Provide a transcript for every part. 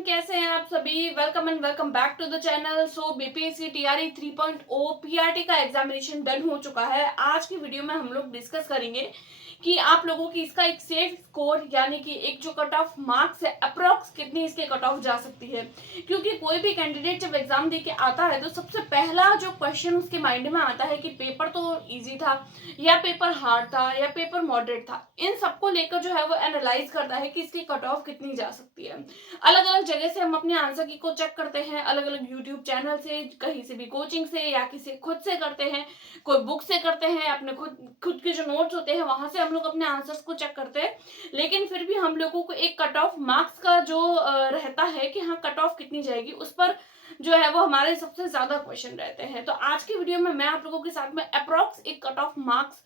Everyone, कैसे हैं आप सभी। Welcome and welcome back to the channel. So BPSC TRE 3.0 PRT का एग्जामिनेशन डन हो चुका है। आज की वीडियो में हम लोग डिस्कस करेंगे कि आप लोगों की इसका एक सेफ स्कोर यानी कि एक जो कट ऑफ मार्क्स है अप्रोक्स कितनी इसके कट ऑफ जा सकती है। क्योंकि कोई भी कैंडिडेट जब एग्जाम दे के आता है तो सबसे पहला जो क्वेश्चन उसके माइंड में आता है कि पेपर तो इजी था या पेपर हार्ड था या पेपर मॉडरेट था। इन सबको लेकर जो है वो एनालाइज करता है कि इसकी कट ऑफ कितनी जा सकती है। अलग अलग जगह से हम अपने आंसर की को चेक करते हैं, अलग अलग यूट्यूब चैनल से, कहीं से भी कोचिंग से या किसी खुद से करते हैं, कोई बुक से करते हैं, अपने खुद खुद के जो नोट्स होते हैं वहां से हम लोग अपने आंसर्स को चेक करते हैं। लेकिन फिर भी हम लोगों को एक कट ऑफ मार्क्स का जो रहता है कि हाँ कट ऑफ कितनी जाएगी, उस पर जो है वो हमारे सबसे ज्यादा क्वेश्चन रहते हैं। तो आज की वीडियो में मैं आप लोगों के साथ में अप्रोक्स एक कट ऑफ मार्क्स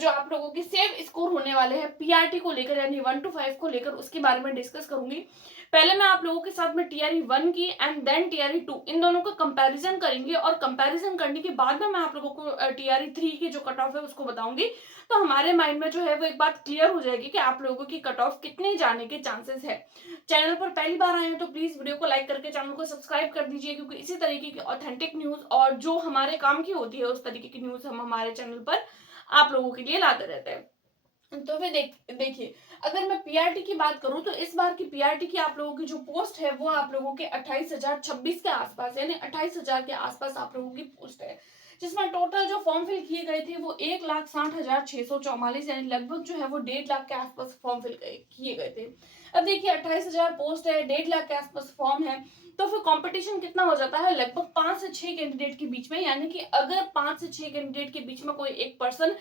जो आप लोगों की सेव स्कोर होने वाले हैं पीआरटी को लेकर यानी 1 to 5 को लेकर उसके बारे में डिस्कस करूंगी। पहले मैं आप लोगों के साथ में टीआरई 1 की एंड देन टीआरई 2 इन दोनों का कंपैरिजन करेंगे और कंपैरिजन करने के बाद में मैं आप लोगों को टीआरई 3 की जो कट ऑफ है उसको बताऊंगी। तो हमारे माइंड में जो है वो एक बात क्लियर हो जाएगी कि आप लोगों की कट ऑफ कितने जाने के चांसेस है। चैनल पर पहली बार आए हैं तो प्लीज वीडियो को लाइक करके चैनल को सब्सक्राइब कर दीजिए, क्योंकि इसी तरीके की ऑथेंटिक न्यूज और जो हमारे काम की होती है उस तरीके की न्यूज हम हमारे चैनल पर आप लोगों के लिए लाते रहते हैं। तो फिर देखिए, अगर मैं पीआरटी की बात करूं तो इस बार की पीआरटी की आप लोगों की जो पोस्ट है वो आप लोगों के 28,026 के आसपास यानी 28,000 के आसपास आप लोगों की पोस्ट है, जिसमें टोटल जो फॉर्म फिल किए गए थे वो 1,60,644 यानी लगभग जो है वो 1.5 लाख के आसपास फॉर्म फिल किए गए थे। अब देखिए 28,000 पोस्ट है, 1.5 लाख के आसपास फॉर्म है, तो फिर कंपटीशन कितना हो जाता है लगभग 5 से 6 कैंडिडेट के बीच में। यानी कि अगर 5 से 6 कैंडिडेट के बीच में कोई एक पर्सन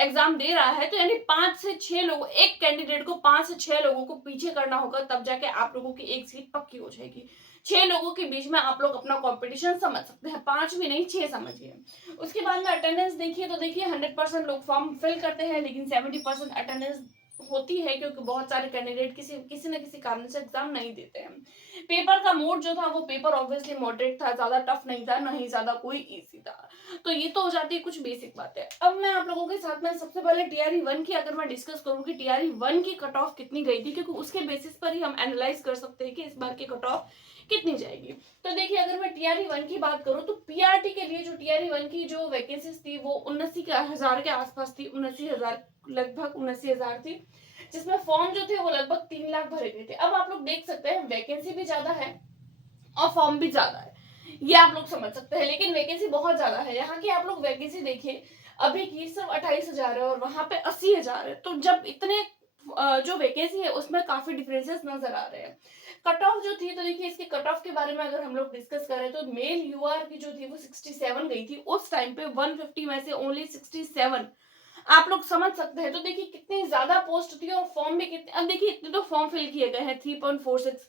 एग्जाम दे रहा है तो यानी 5 से 6 लोग, एक कैंडिडेट को 5 से 6 लोगों को पीछे करना होगा, तब जाके आप लोगों की एक सीट पक्की हो जाएगी। 6 लोगों के बीच में आप लोग अपना कंपटीशन समझ सकते हैं, 5 भी नहीं 6 समझिए। उसके बाद में अटेंडेंस देखिए तो देखिए 100% लोग फॉर्म फिल करते हैं, लेकिन 70% अटेंडेंस होती है क्योंकि बहुत सारे कैंडिडेट किसी न किसी कारण से एग्जाम नहीं देते हैं। पेपर का मोड जो था वो पेपर ऑब्वियसली मॉडरेट था, ज्यादा टफ नहीं था, नहीं ज्यादा कोई इजी था। तो ये तो हो जाती है कुछ बेसिक बातें। अब मैं आप लोगों के साथ में सबसे पहले टीआरई 1 की अगर मैं डिस्कस करूँ कि टीआरई 1 की कट ऑफ कितनी गई थी, क्योंकि उसके बेसिस पर ही हम एनालाइज कर सकते हैं कि इस बार की कट ऑफ कितनी जाएगी। तो देखिए अगर मैं टीआरई 1 की बात करूं तो पीआरटी के लिए जो टीआरई 1 की जो वैकेंसीज थी वो 79,000 के आसपास थी, 79,000 लगभग 79,000 थी, जिसमें फॉर्म जो थे वो लगभग 3 लाख भरे गए थे। अब आप लोग देख सकते हैं वैकेंसी भी ज्यादा है और फॉर्म भी ज्यादा है, ये आप लोग समझ सकते हैं, लेकिन वैकेंसी बहुत ज्यादा है। यहाँ की आप लोग वैकेंसी देखिए, अभी की सिर्फ 28,000 है और वहां पे 80,000 है। तो जब इतने जो वैकेंसी है उसमें काफी डिफरेंसेस नजर आ रहे हैं। कट ऑफ जो थी तो देखिए इसके कट ऑफ के बारे में अगर हम लोग डिस्कस करें तो मेल यूआर की जो थी वो 67 गई थी उस टाइम पे, 150 में से ओनली 67। आप लोग समझ सकते हैं। तो देखिए कितनी ज्यादा पोस्ट थी और फॉर्म भी कितने, अब देखिए इतने तो फॉर्म फिल किए गए हैं 3.46,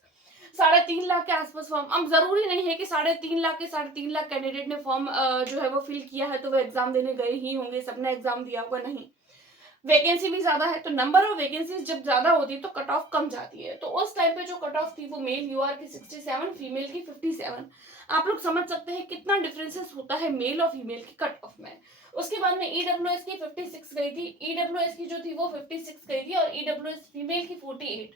3.5 लाख के आसपास फॉर्म। अब जरूरी नहीं है कि 3.5 लाख के 3.5 लाख कैंडिडेट ने फॉर्म जो है वो फिल किया है तो वो एग्जाम देने गए ही होंगे, सबने एग्जाम दिया होगा, नहीं। वैकेंसी भी ज्यादा है, तो नंबर ऑफ वैकेंसीज जब ज्यादा होती है तो कट ऑफ कम जाती है। तो उस टाइम पे जो कट ऑफ थी वो मेल यूआर की 67, फीमेल की 57। आप लोग समझ सकते हैं कितना डिफरेंसेस होता है मेल और फीमेल की कट ऑफ में। उसके बाद में ईडब्ल्यूएस की 56 गई थी, ईडब्ल्यूएस की जो थी वो 56 गई थी और ईडब्ल्यूएस फीमेल की 48।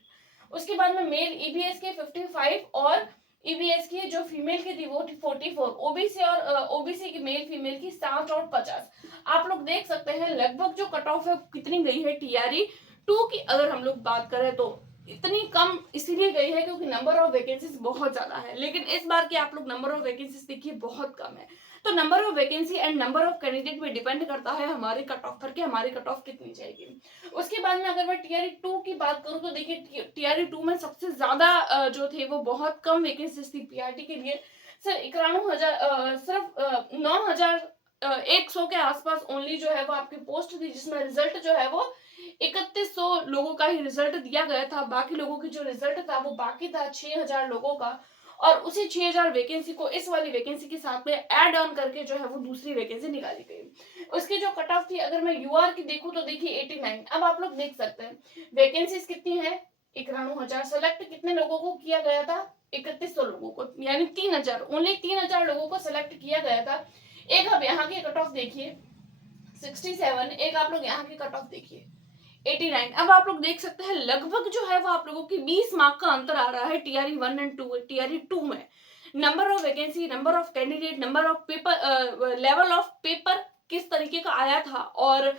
उसके बाद में मेल ईबीएस के 55 और ईबीएस की जो फीमेल की थी वो 44। ओबीसी और ओबीसी की मेल फीमेल की 60 और 50। आप लोग देख सकते हैं लगभग जो कट ऑफ है कितनी गई है टीआरई 2 की अगर हम लोग बात करें तो इतनी कम इसीलिए गई है क्योंकि नंबर ऑफ वैकेंसीज बहुत ज्यादा है। लेकिन इस बार की आप लोग नंबर ऑफ वैकेंसीज देखिए बहुत कम है। तो number of vacancy and number of candidate पे डिपेंड करता है हमारे कट ऑफ पर कि हमारी कट ऑफ कितनी जाएगी। उसके बाद में अगर मैं टीआरई 2 की बात करूं तो देखिए टीआरई 2 में सबसे ज्यादा जो थे वो बहुत कम वैकेंसीज थी पीआरटी के लिए। सिर्फ 91,000 सिर्फ 9,100 के आसपास ओनली जो है वो आपकी पोस्ट थी, जिसमें रिजल्ट जो है वो 3100 लोगों का ही रिजल्ट दिया गया था। बाकी लोगों की जो रिजल्ट था वो बाकी था 6,000 लोगों का, और उसी 6,000 वैकेंसी को इस वाली वैकेंसी के साथ में ऐड ऑन करके जो है वो दूसरी वैकेंसी निकाली गई। उसकी जो कट ऑफ थी अगर मैं यूआर की देखूं तो देखिए 89। अब आप लोग देख सकते हैं वैकेंसीज कितनी है, 91,000। सेलेक्ट कितने लोगों को किया गया था, 3100 लोगों को, यानी 3,000, ओनली 3,000 लोगों को सिलेक्ट किया गया था। एक आप यहाँ की कट ऑफ देखिए 67, एक आप लोग यहाँ की कट ऑफ देखिए 89। अब आप लोग देख सकते हैं लगभग जो है वो आप लोगों की 20 मार्क का अंतर आ रहा है टीआरई 1 एंड 2 टीआरई 2 में। Number of vacancy, number of candidate, number of paper, level of paper किस तरीके का आया था और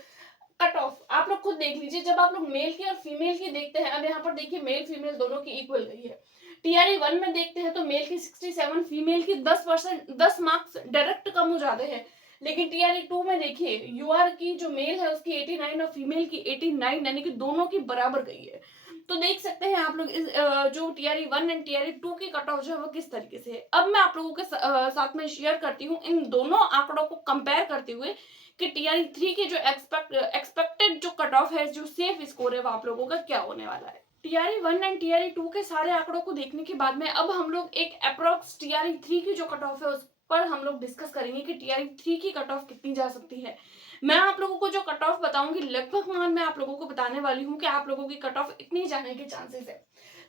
कट ऑफ आप लोग खुद देख लीजिए। जब आप लोग मेल की और फीमेल की देखते हैं, अब यहाँ पर देखिए मेल फीमेल दोनों की इक्वल गई है। टीआरई 1 में देखते हैं तो मेल की 67, फीमेल की 10%, 10 मार्क्स डायरेक्ट कम हो जाते हैं। लेकिन टीआरई 2 में देखिए यूआर की जो मेल है उसकी 89 और फीमेल की 89, यानी कि दोनों की बराबर गई है। तो देख सकते हैं आप लोग इस जो टीआरई 1 एंड टीआरई 2 की कट ऑफ जो है वो किस तरीके से है। अब मैं आप लोगों के साथ में शेयर करती हूँ इन दोनों आंकड़ों को कंपेयर करते हुए कि टीआरई 3 के जो एक्सपेक्टेड जो कट ऑफ है, जो सेफ स्कोर है, वो आप लोगों का क्या होने वाला है। टीआरई 1 एंड टीआरई 2 के सारे आंकड़ों को देखने के बाद में अब हम लोग एक अप्रोक्स टीआरई 3 की जो कट ऑफ है उस पर हम लोग डिस्कस करेंगे कि टीआरई 3 की कट ऑफ कितनी जा सकती है। मैं आप लोगों को जो कट ऑफ बताऊंगी लगभग मान मैं आप लोगों को बताने वाली हूँ कि आप लोगों की कट ऑफ इतनी जाने के चांसेस है।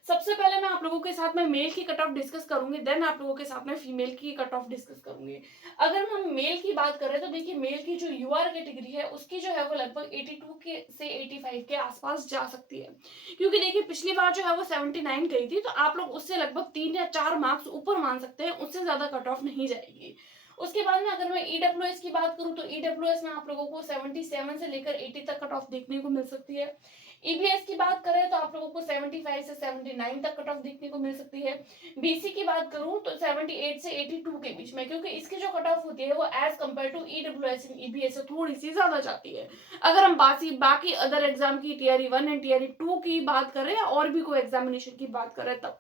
सबसे पहले मैं आप लोगों के साथ में मेल की कट ऑफ डिस्कस करूंगी, देन आप लोगों के साथ में फीमेल की कट ऑफ डिस्कस करूंगी। अगर हम मेल की बात करें तो देखिए मेल की जो यूआर कैटेगरी है उसकी जो है वो लगभग 82 के से 85 के आसपास जा सकती है, क्योंकि देखिए पिछली बार जो है वो 79 गई थी, तो आप लोग उससे लगभग 3 या 4 मार्क्स ऊपर मान सकते हैं, उससे ज्यादा कट ऑफ नहीं जाएगी। उसके बाद में अगर मैं ईडब्ल्यूएस की बात करूं तो ईडब्ल्यूएस में आप लोगों को 77 से लेकर 80 तक कट ऑफ देखने को मिल सकती है। ईबीएस की बात करें तो आप लोगों को 75 से 79 तक कट ऑफ देखने को मिल सकती है। बीसी की बात करूं तो 78 से 82 के बीच में, क्योंकि इसकी जो कट ऑफ होती है वो as compare to EWS and EBS से थोड़ी सी ज्यादा जाती है। अगर हम बाकी अदर एग्जाम की टीआरई 1 एंड टीआरई 2 की बात करें या और भी कोई एग्जामिनेशन की बात करें तब।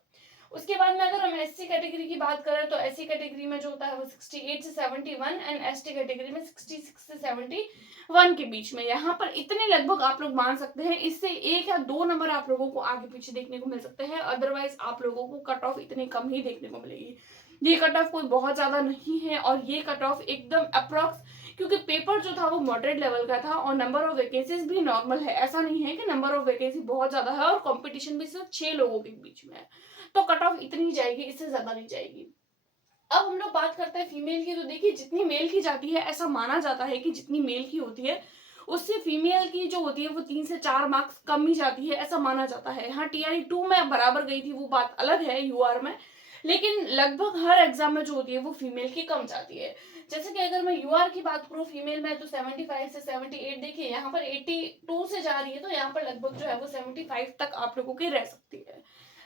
उसके बाद में अगर हम एससी कैटेगरी की बात करें तो एससी कैटेगरी में जो होता है वो 68 से 71 एंड एसटी कैटेगरी में 66 से 71 के बीच में। यहाँ पर इतने लगभग आप लोग मान सकते हैं, इससे 1 या 2 नंबर आप लोगों को आगे पीछे देखने को मिल सकते हैं, अदरवाइज आप लोगों को कट ऑफ इतनी कम ही देखने को मिलेगी। ये कट ऑफ कोई बहुत ज्यादा नहीं है और ये कट ऑफ एकदम अप्रोक्स, क्योंकि पेपर जो था वो मॉडरेट लेवल का था और नंबर ऑफ वैकेंसीज भी नॉर्मल है। ऐसा नहीं है कि नंबर ऑफ वैकेंसी बहुत ज्यादा है और कंपटीशन भी सिर्फ 6 लोगों के बीच में है, तो कट ऑफ इतनी जाएगी, इससे ज्यादा नहीं जाएगी। अब हम लोग बात करते हैं फीमेल की, तो देखिए जितनी मेल की जाती है ऐसा माना जाता है कि जितनी मेल की होती है उससे फीमेल की जो होती है वो 3 से 4 मार्क्स कम ही जाती है, ऐसा माना जाता है। हाँ टीआरई 2 में बराबर गई थी वो बात अलग है यूआर में, लेकिन लगभग हर एग्जाम में जो होती है वो फीमेल की कम जाती है। जैसे कि अगर मैं यूआर की बात करूँ फीमेल में तो 75 से 78, देखिए यहाँ पर 82 से जा रही है, तो यहाँ पर लगभग जो है वो 75 तक आप लोगों की रह सकती है,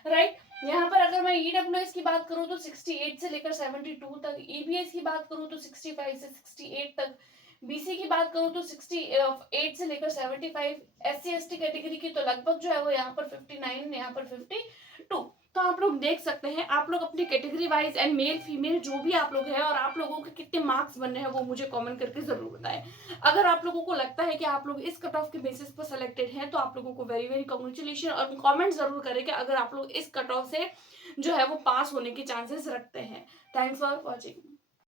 राइट। यहाँ पर अगर मैं ईडब्ल्यूएस की बात करूँ तो 68 से लेकर 72 तक, ईबीएस की बात करूँ तो 65 से 68 तक, बीसी की बात करूँ तो 68 से लेकर 75, एससी एसटी कैटेगरी की तो लगभग जो है वो यहाँ पर 59, यहाँ पर 52। तो आप लोग देख सकते हैं, आप लोग अपनी category wise and male female जो भी आप लोग हैं और आप लोगों के कितने मार्क्स बनने हैं वो मुझे कमेंट करके जरूर बताएं। अगर आप लोगों को लगता है कि आप लोग इस कट ऑफ के बेसिस पर सिलेक्टेड हैं तो आप लोगों को वेरी वेरी कांग्रेचुलेशन, और कमेंट जरूर करें कि अगर आप लोग इस कट ऑफ से जो है वो पास होने के चांसेस रखते हैं। Thanks for watching.